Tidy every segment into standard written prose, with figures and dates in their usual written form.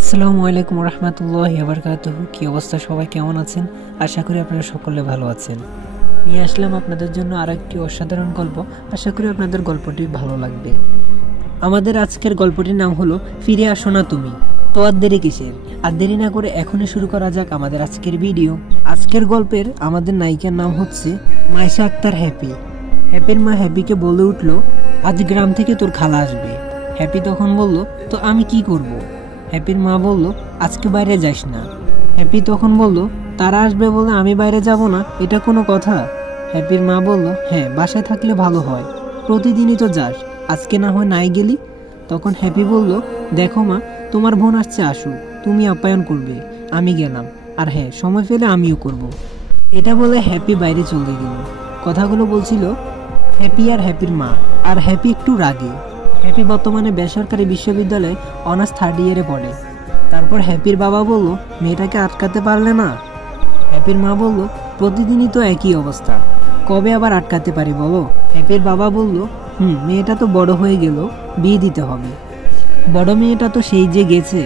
আসসালামু আলাইকুম রহমতুল্লাহি ওয়া বারাকাতুহু। কি অবস্থা সবাই, কেমন আছেন? আশা করি আপনারা সকলে ভালো আছেন। নিয়ে আসলাম আপনাদের জন্য আরেকটি অসাধারণ গল্প। আশা করি আপনাদের গল্পটি ভালো লাগবে। আমাদের আজকের গল্পটির নাম হলো ফিরে আসো না তুমি। তো আর দেরি কিসের? আর দেরি না করে এখনই শুরু করা যাক আমাদের আজকের ভিডিও। আজকের গল্পের আমাদের নায়িকার নাম হচ্ছে মাইশা আক্তার হ্যাপি। হ্যাপির মা হ্যাপিকে বলে উঠলো, আজ গ্রাম থেকে তোর খালা আসবে। হ্যাপি তখন বলল, তো আমি কি করব? হ্যাপির মা বলল, আজকে বাইরে যাস না। হ্যাপি তখন বলল, তারা আসবে বলে আমি বাইরে যাব না, এটা কোনো কথা? হ্যাপির মা বলল, হ্যাঁ, বাসায় থাকলে ভালো হয়, প্রতিদিনই তো যাস, আজকে না হয় নাই গেলি। তখন হ্যাপি বলল, দেখো মা, তোমার বোন আসছে, আসুক, তুমি আপ্যায়ন করবে, আমি গেলাম, আর হ্যাঁ, সময় পেলে আমিও করব। এটা বলে হ্যাপি বাইরে চলে গেল। কথাগুলো বলছিল হ্যাপি আর হ্যাপির মা। আর হ্যাপি একটু রাগী। হ্যাপি বর্তমানে বেসরকারি বিশ্ববিদ্যালয়ে অনার্স 3rd ইয়ারে পড়ে। তারপর হ্যাপির বাবা বলল, মেয়েটাকে আটকাতে পারলে না? হ্যাপির মা বলল, প্রতিদিনই তো একই অবস্থা, কবে আবার আটকাতে পারি বলো? হ্যাপির বাবা বলল, মেয়েটা তো বড় হয়ে গেল, বিয়ে দিতে হবে। বড় মেয়েটা তো সেই যে গেছে,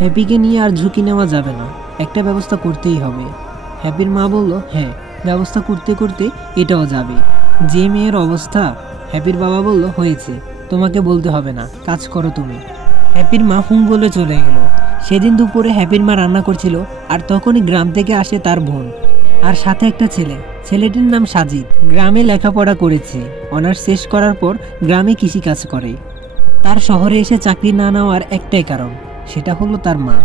হ্যাপিকে নিয়ে আর ঝুঁকি নেওয়া যাবে না, একটা ব্যবস্থা করতেই হবে। হ্যাপির মা বলল, হ্যাঁ, ব্যবস্থা করতে করতে এটাও যাবে। যে মেয়ের অবস্থা। হ্যাপির বাবা বলল, হয়েছে, তোমাকে বলতে হবে না, কাজ করো তুমি। হ্যাপির মা হুম বলে চলে গেল। সেদিন দুপুরে হ্যাপির মা রান্না করছিল, আর তখনই গ্রাম থেকে আসে তার বোন, আর সাথে একটা ছেলে। ছেলেটির নাম সাজিদ। গ্রামে লেখাপড়া করেছে, অনার্স শেষ করার পর গ্রামে কৃষিকাজ করে। তার শহরে এসে চাকরি না নেওয়ার একটাই কারণ, সেটা হলো তার মা।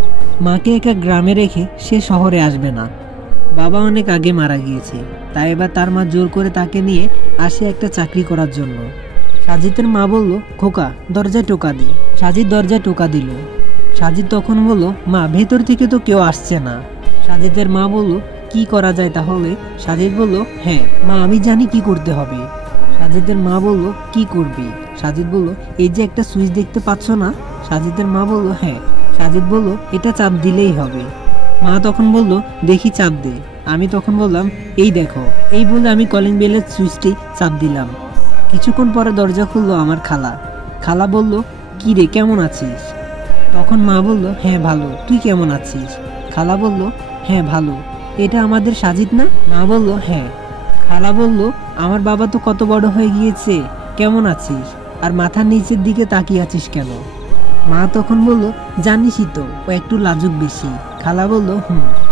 মাকে একা গ্রামে রেখে সে শহরে আসবে না। বাবা অনেক আগে মারা গিয়েছে, তাই এবার তার মা জোর করে তাকে নিয়ে আসে একটা চাকরি করার জন্য। সাজিদের মা বলল, খোকা, দরজায় টোকা দি। সাজিদ দরজায় টোকা দিল। সাজিদ তখন বলল, মা, ভেতর থেকে তো কেউ আসছে না। সাজিদের মা বলল, কি করা যায় তাহলে? সাজিদ বলল, হ্যাঁ মা, আমি জানি কি করতে হবে। সাজিদের মা বলল, কি করবি? সাজিদ বলল, এই যে একটা সুইচ দেখতে পাচ্ছ না? সাজিদের মা বলল, হ্যাঁ। সাজিদ বলল, এটা চাপ দিলেই হবে। মা তখন বলল, দেখি, চাপ দে। আমি তখন বললাম, এই দেখো। এই বলে আমি কলিং বেলের সুইচটি চাপ দিলাম। কিছুক্ষণ পরে দরজা খুললো আমার খালা। খালা বলল, কি রে, কেমন আছিস? তখন মা বলল, হ্যাঁ ভালো, তুই কেমন আছিস? খালা বলল, হ্যাঁ ভালো। এটা আমাদের সাজিদ না? মা বলল, হ্যাঁ। খালা বলল, আমার বাবা তো কত বড় হয়ে গিয়েছে, কেমন আছিস? আর মাথার নিচের দিকে তাকিয়ে আছিস কেন? মা তখন বলল, জানিসই তো, ও একটু লাজুক বেশি। খালা বলল,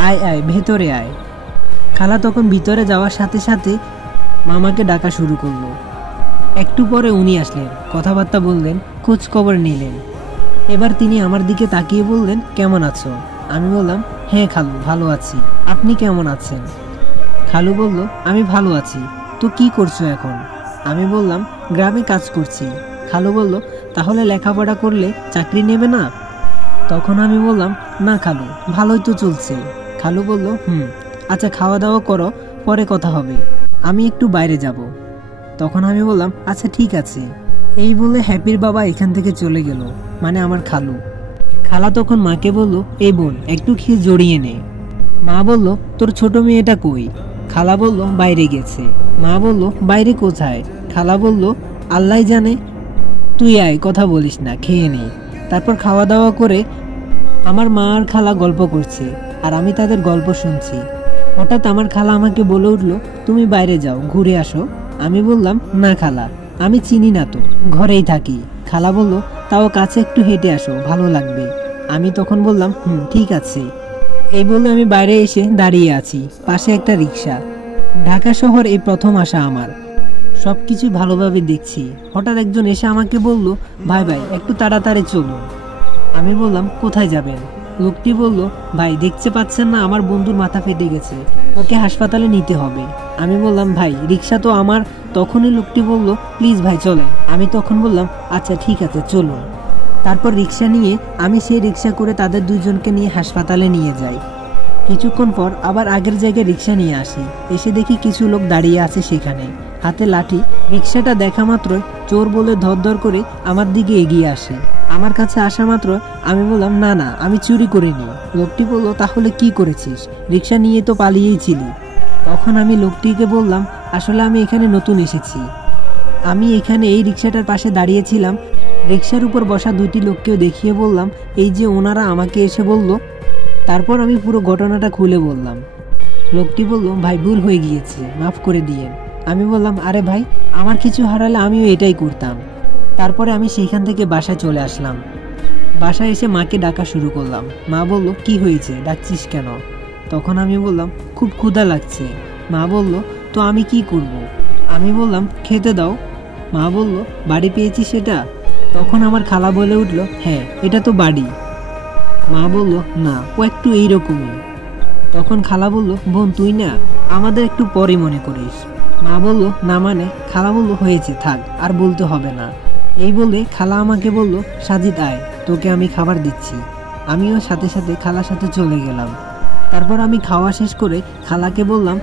আয় আয়, ভেতরে আয়। খালা তখন ভিতরে যাওয়ার সাথে সাথে মামাকে ডাকা শুরু করলো। একটু পরে উনি আসলেন, কথাবার্তা বললেন, খোঁজ খবর নিলেন। এবার তিনি আমার দিকে তাকিয়ে বললেন, কেমন আছো? আমি বললাম, হ্যাঁ খালু, ভালো আছি, আপনি কেমন আছেন? খালু বলল, আমি ভালো আছি। তো কি করছো এখন? আমি বললাম, গ্রামে কাজ করছি। খালু বলল, তাহলে লেখাপড়া করলে চাকরি নেবে না? তখন আমি বললাম, না খালু, ভালোই তো চলছে। খালু বলল, আচ্ছা, খাওয়া দাওয়া করো, পরে কথা হবে, আমি একটু বাইরে যাব। তখন আমি বললাম, আচ্ছা ঠিক আছে। এই বলে হ্যাপির বাবা এখান থেকে চলে গেল, মানে আমার খালু। খালা তখন মাকে বলল, এই বোন, একটু খেয়ে জড়িয়ে নে। মা বলল, তোর ছোট মেয়েটা কই? খালা বলল, বাইরে গেছে। মা বলল, বাইরে কোথায়? খালা বলল, আল্লাহ জানে, তুই আয়, কথা বলিস না, খেয়ে নে। তারপর খাওয়া দাওয়া করে আমার মা আর খালা গল্প করছে, আর আমি তাদের গল্প শুনছি। হঠাৎ আমার খালা আমাকে বলে উঠলো, তুমি বাইরে যাও, ঘুরে আসো। আমি বললাম, না খালা, আমি চিনি না তো, ঘরেই থাকি। খালা বলল, তাও কাছে একটু হেঁটে আসো, ভালো লাগবে। আমি তখন বললাম, ঠিক আছে। এই বলে আমি বাইরে এসে দাঁড়িয়ে আছি, পাশে একটা রিক্সা। ঢাকা শহর এই প্রথম আসা আমার, সবকিছু ভালোভাবে দেখছি। হঠাৎ একজন এসে আমাকে বলল, ভাই ভাই, একটু তাড়াতাড়ি চলুন। আমি বললাম, কোথায় যাবেন? লোকটি বলল, ভাই, দেখতে পাচ্ছেন না, আমার বন্ধুর মাথা ফেটে গেছে, ওকে হাসপাতালে নিতে হবে। আমি বললাম, ভাই, রিক্সা তো আমার। তখনই লোকটি বলল, প্লিজ ভাই, চলেন। আমি তখন বললাম, আচ্ছা ঠিক আছে, চলুন। তারপর রিক্সা নিয়ে আমি সেই রিক্সা করে তাদের দুজনকে নিয়ে হাসপাতালে নিয়ে যাই। কিছুক্ষণ পর আবার আগের জায়গায় রিক্সা নিয়ে আসি। এসে দেখি কিছু লোক দাঁড়িয়ে আছে সেখানে, হাতে লাঠি। রিক্সাটা দেখা মাত্র চোর বলে ধর করে আমার দিকে এগিয়ে আসে। আমার কাছে আসা মাত্র আমি বললাম, না না, আমি চুরি করিনি। লোকটি বলল, তাহলে কি করেছিস? রিক্সা নিয়ে তো পালিয়েছিলি। তখন আমি লোকটিকে বললাম, আসলে আমি এখানে নতুন এসেছি, আমি এখানে এই রিক্সাটার পাশে দাঁড়িয়েছিলাম, রিক্সার উপর বসা দুইটি লোককেও দেখিয়ে বললাম, এই যে ওনারা আমাকে এসে বলল। তারপর আমি পুরো ঘটনাটা খুলে বললাম। লোকটি বলল, ভাই ভুল হয়ে গিয়েছে, মাফ করে দিয়েন। আমি বললাম, আরে ভাই, আমার কিছু হারালে আমিও এটাই করতাম। তারপরে আমি সেইখান থেকে বাসায় চলে আসলাম। বাসায় এসে মাকে ডাকা শুরু করলাম। মা বলল, কি হয়েছে, ডাকছিস কেন? তখন আমি বললাম, খুব ক্ষুধা লাগছে। মা বলল, তো আমি কি করব? আমি বললাম, খেতে দাও। মা বলল, বাড়ি পেয়েছিস এটা? তখন আমার খালা বলে উঠল, হ্যাঁ, এটা তো বাড়ি। মা বলল, না, ও একটু এইরকমই। তখন খালা বলল, বোন তুই না আমাদের একটু পরে মনে করিস। মা বলল, না মানে? খালা বলল, হয়েছে, থাক, আর বলতে হবে না। এই বলে খালা আমাকে বলল, সাজিদ আয়, তোকে আমি খাবার দিচ্ছি। আমিও সাথে সাথে খালার সাথে চলে গেলাম। তারপর আমি খাওয়া শেষ করে খালাকে বললাম,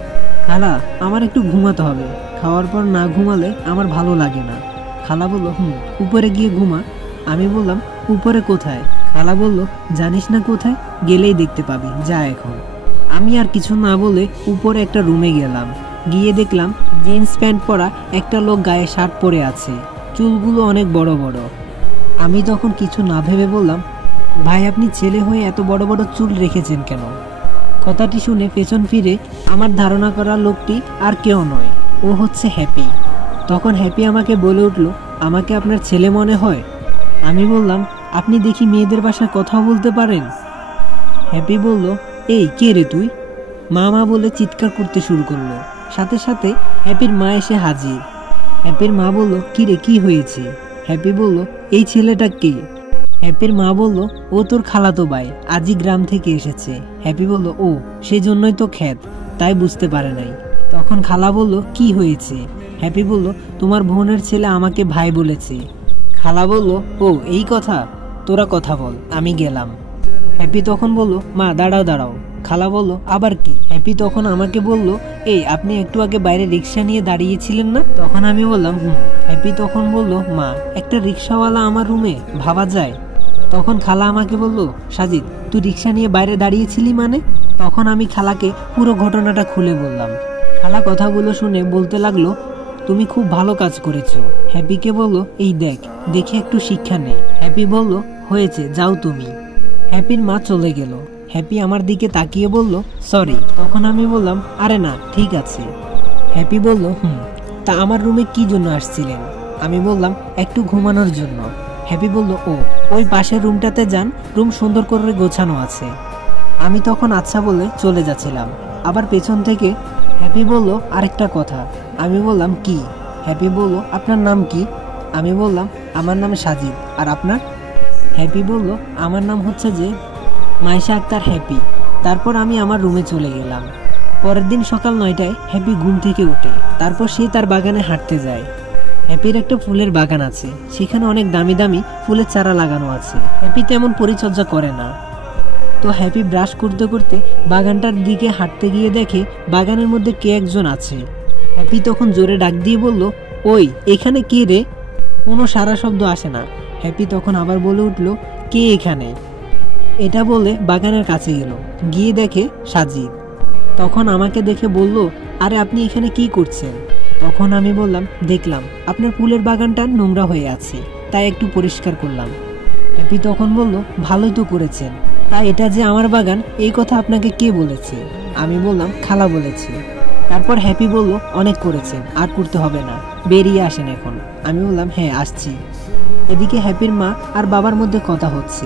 খালা আমার একটু ঘুমাতে হবে, খাওয়ার পর না ঘুমালে আমার ভালো লাগে না। খালা বলল, উপরে গিয়ে ঘুমা। আমি বললাম, উপরে কোথায়? খালা বলল, জানিস না কোথায়? গেলেই দেখতে পাবি, যা এখন। আমি আর কিছু না বলে উপরে একটা রুমে গেলাম। গিয়ে দেখলাম জিন্স প্যান্ট পরা একটা লোক গায়ে শার্ট পরে আছে, চুলগুলো অনেক বড় বড়। আমি তখন কিছু না ভেবে বললাম, ভাই আপনি ছেলে হয়ে এত বড় বড় চুল রেখেছেন কেন? কথাটি শুনে পেছন ফিরে আমার ধারণা করা লোকটি আর কেউ নয়, ও হচ্ছে হ্যাপি। তখন হ্যাপি আমাকে বলে উঠল, আমাকে আপনার ছেলে মনে হয়? আমি বললাম, আপনি দেখি মেয়েদের ভাষায় কথা বলতে পারেন। হ্যাপি বলল, এই কে রে তুই? মা মা বলে চিৎকার করতে শুরু করলো। সাথে সাথে হ্যাপির মা এসে হাজির। হ্যাপির মা বলল, কি রে, কি হয়েছে? হ্যাপি বলল, এই ছেলেটা কে? হ্যাপির মা বলল, ও তোর খালাতো ভাই, আজই গ্রাম থেকে এসেছে। হ্যাপি বলল, ও সেজন্যই তো খ্যাত, তাই বুঝতে পারে নাই। তখন খালা বলল, কি হয়েছে? হ্যাপি বলল, তোমার বোনের ছেলে আমাকে ভাই বলেছে। খালা বলল, ও এই কথা, তোরা কথা বল, আমি গেলাম। হ্যাপি তখন বলল, মা দাঁড়াও দাঁড়াও। খালা বলল, আবার কি? হ্যাপি তখন আমাকে বলল, এই আপনি একটু আগে বাইরে রিক্সা নিয়ে দাঁড়িয়েছিলেন না? তখন আমি বললাম, হ্যাপি তখন বলল, মা একটা রিক্সাওয়ালা আমার রুমে, ভাবা যায়? তখন খালা আমাকে বলল, সাজিদ তুই রিক্সা নিয়ে বাইরে দাঁড়িয়েছিলি মানে? তখন আমি খালাকে পুরো ঘটনাটা খুলে বললাম। খালা কথাগুলো শুনে বলতে লাগলো, তুমি খুব ভালো কাজ করেছো। হ্যাপিকে বলল, এই দেখ, দেখে একটু শিক্ষা নে। হ্যাপি বলল, হয়েছে, যাও তুমি। হ্যাপির মা চলে গেল। হ্যাপি আমার দিকে তাকিয়ে বলল, সরি। তখন আমি বললাম, আরে না, ঠিক আছে। হ্যাপি বলল, তা আমার রুমে কি জন্য আসছিলেন? আমি বললাম, একটু ঘুমানোর জন্য। হ্যাপি বলল, ও ওই পাশের রুমটাতে যান, রুম সুন্দর করে গোছানো আছে। আমি তখন আচ্ছা বলে চলে যাচ্ছিলাম। আবার পেছন থেকে হ্যাপি বলল, আরেকটা কথা। আমি বললাম, কি? হ্যাপি বলল, আপনার নাম কি? আমি বললাম, আমার নাম সাজিদ। আর আপনার? হ্যাপি বলল, আমার নাম হচ্ছে যে মাইশা আক্তার হ্যাপি। তারপর আমি আমার রুমে চলে গেলাম। পরের দিন সকাল 9টায় হ্যাপি ঘুম থেকে ওঠে। তারপর সে তার বাগানে হাঁটতে যায়। হ্যাপির একটা ফুলের বাগান আছে, সেখানে অনেক দামি দামি ফুলের চারা লাগানো আছে। হ্যাপি তেমন পরিচর্যা করে না। তো হ্যাপি ব্রাশ করতে করতে বাগানটার দিকে হাঁটতে গিয়ে দেখে বাগানের মধ্যে কে একজন আছে। হ্যাপি তখন জোরে ডাক দিয়ে বলল, ওই এখানে কে রে? কোনো সারা শব্দ আসে না। হ্যাপি তখন আবার বলে উঠল, কে এখানে? এটা বলে বাগানের কাছে গেল, গিয়ে দেখে সাজিদ। তখন আমাকে দেখে বলল, আরে আপনি এখানে কি করছেন? তখন আমি বললাম, দেখলাম আপনার ফুলের বাগানটা নোংরা হয়ে আছে, তাই একটু পরিষ্কার করলাম। হ্যাপি তখন বলল, ভালোই তো করেছেন। তাই এটা যে আমার বাগান, এই কথা আপনাকে কে বলেছে? আমি বললাম, খালা বলেছে। তারপর হ্যাপি বলল, অনেক করেছেন, আর করতে হবে না, বেরিয়ে আসেন এখন। আমি বললাম, হ্যাঁ আসছি। এদিকে হ্যাপির মা আর বাবার মধ্যে কথা হচ্ছে।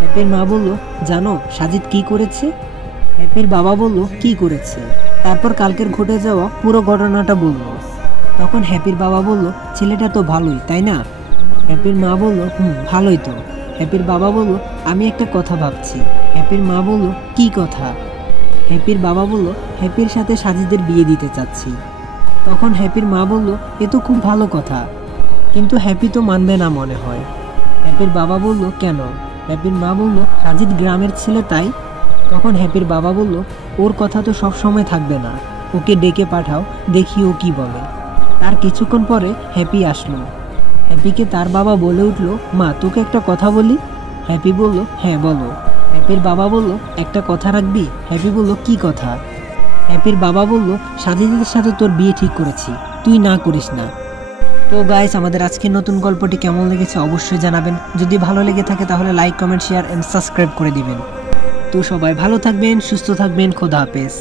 হ্যাপির মা বলল, জানো সাজিদ কি করেছে? হ্যাপির বাবা বলল, কি করেছে? তারপর কালকের ঘটে যাওয়া পুরো ঘটনাটা বলল। তখন হ্যাপির বাবা বলল, ছেলেটা তো ভালোই, তাই না? হ্যাপির মা বলল, ভালোই তো। হ্যাপির বাবা বলল, আমি একটা কথা ভাবছি। হ্যাপির মা বলল, কি কথা? হ্যাপির বাবা বলল, হ্যাপির সাথে সাজিদের বিয়ে দিতে চাচ্ছি। তখন হ্যাপির মা বলল, এ তো খুব ভালো কথা, কিন্তু হ্যাপি তো মানবে না মনে হয়। হ্যাপির বাবা বলল, কেন? হ্যাপির মা বলল, সাজিদ গ্রামের ছেলে, তাই। তখন হ্যাপির বাবা বলল, ওর কথা তো সব সময় থাকবে না, ওকে ডেকে পাঠাও, দেখি ও কি বলে। তার কিছুক্ষণ পরে হ্যাপি আসলো। হ্যাপিকে তার বাবা বলে উঠল, মা তোকে একটা কথা বলি। হ্যাপি বলল, হ্যাঁ বলো। হ্যাপির বাবা বলল, একটা কথা রাখবি? হ্যাপি বলল, কি কথা? হ্যাপির বাবা বলল, সাজিদের সাথে তোর বিয়ে ঠিক করেছি, তুই না করিস না। তো গাইস, আমাদের আজকের নতুন গল্পটি কেমন লেগেছে অবশ্যই জানাবেন। যদি ভালো লেগে থাকে তাহলে like, comment, share and subscribe করে দিবেন। তো সবাই ভালো থাকবেন, সুস্থ থাকবেন, খোদা হাফেজ।